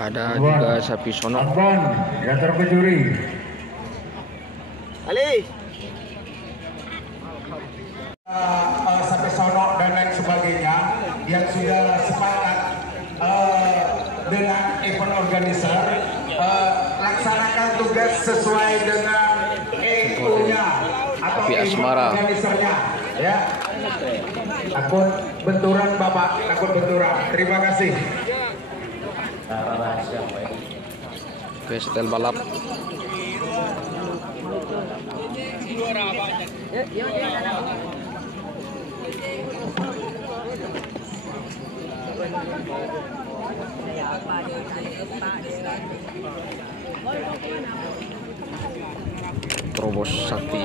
Ada juga sapi sono. Ya terpejuri. Ali. Sapi sono dan lain sebagainya yang sudah sepakat dengan event organizer, laksanakan tugas sesuai dengan EO-nya atau Api Asmara. organisernya, ya. Takut benturan Bapak, takut benturan. Terima kasih. Oke, setel balap. Terobos sakti.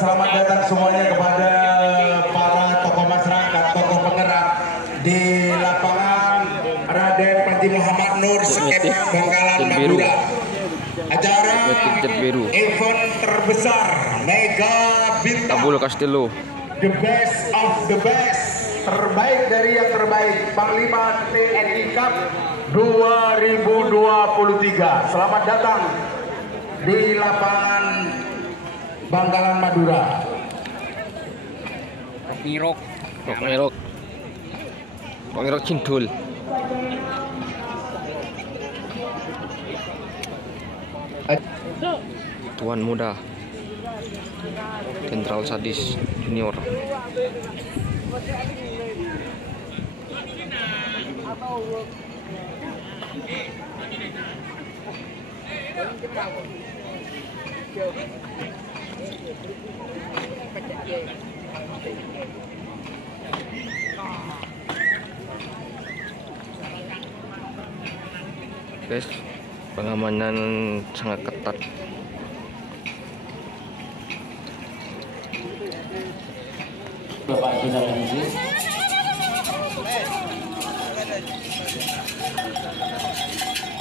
Selamat datang semuanya kepada para tokoh masyarakat, tokoh penggerak di lapangan Raden Panji Muhammad Nur Sekep Bangkalan Madura. Acara event terbesar Mega Bintang, Tabul Castello. the best of the best, terbaik dari yang terbaik, Panglima TNI Cup 2023. Selamat datang di lapangan Bangkalan Madura. Pangirok Cindul. Tuan muda Jenderal Sadis Junior. Guys, pengamanan sangat ketat. Bapak Jenderal Inggris.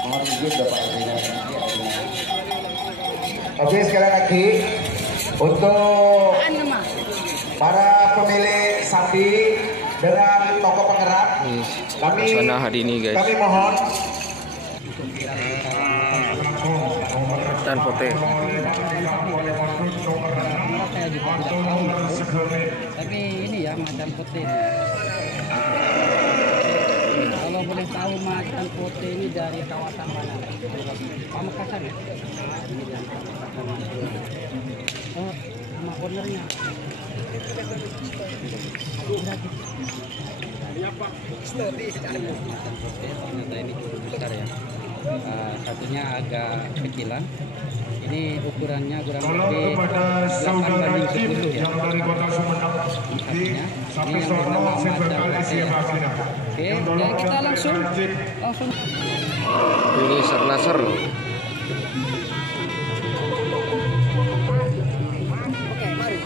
Mohon izin Bapak Jenderal Inggris. Oke, sekali lagi untuk para pemilik sapi dengan tokoh penggerak, Suasana hari ini guys. kami mohon Dan pote. Tapi ini ya macan putih. Kalau boleh tahu macan putih ini dari kawasan mana? Pamekasan ya? Oh, sama ownernya. Ternyata ini cukup besar ya. Satunya agak kecilan. Ini ukurannya kurang lebih 8:10 ya. yang dari kota Sumeneb di sapi sono seberkali siapasina. Oke, dan kita langsung. Ini Sarnaser. Oke, mari.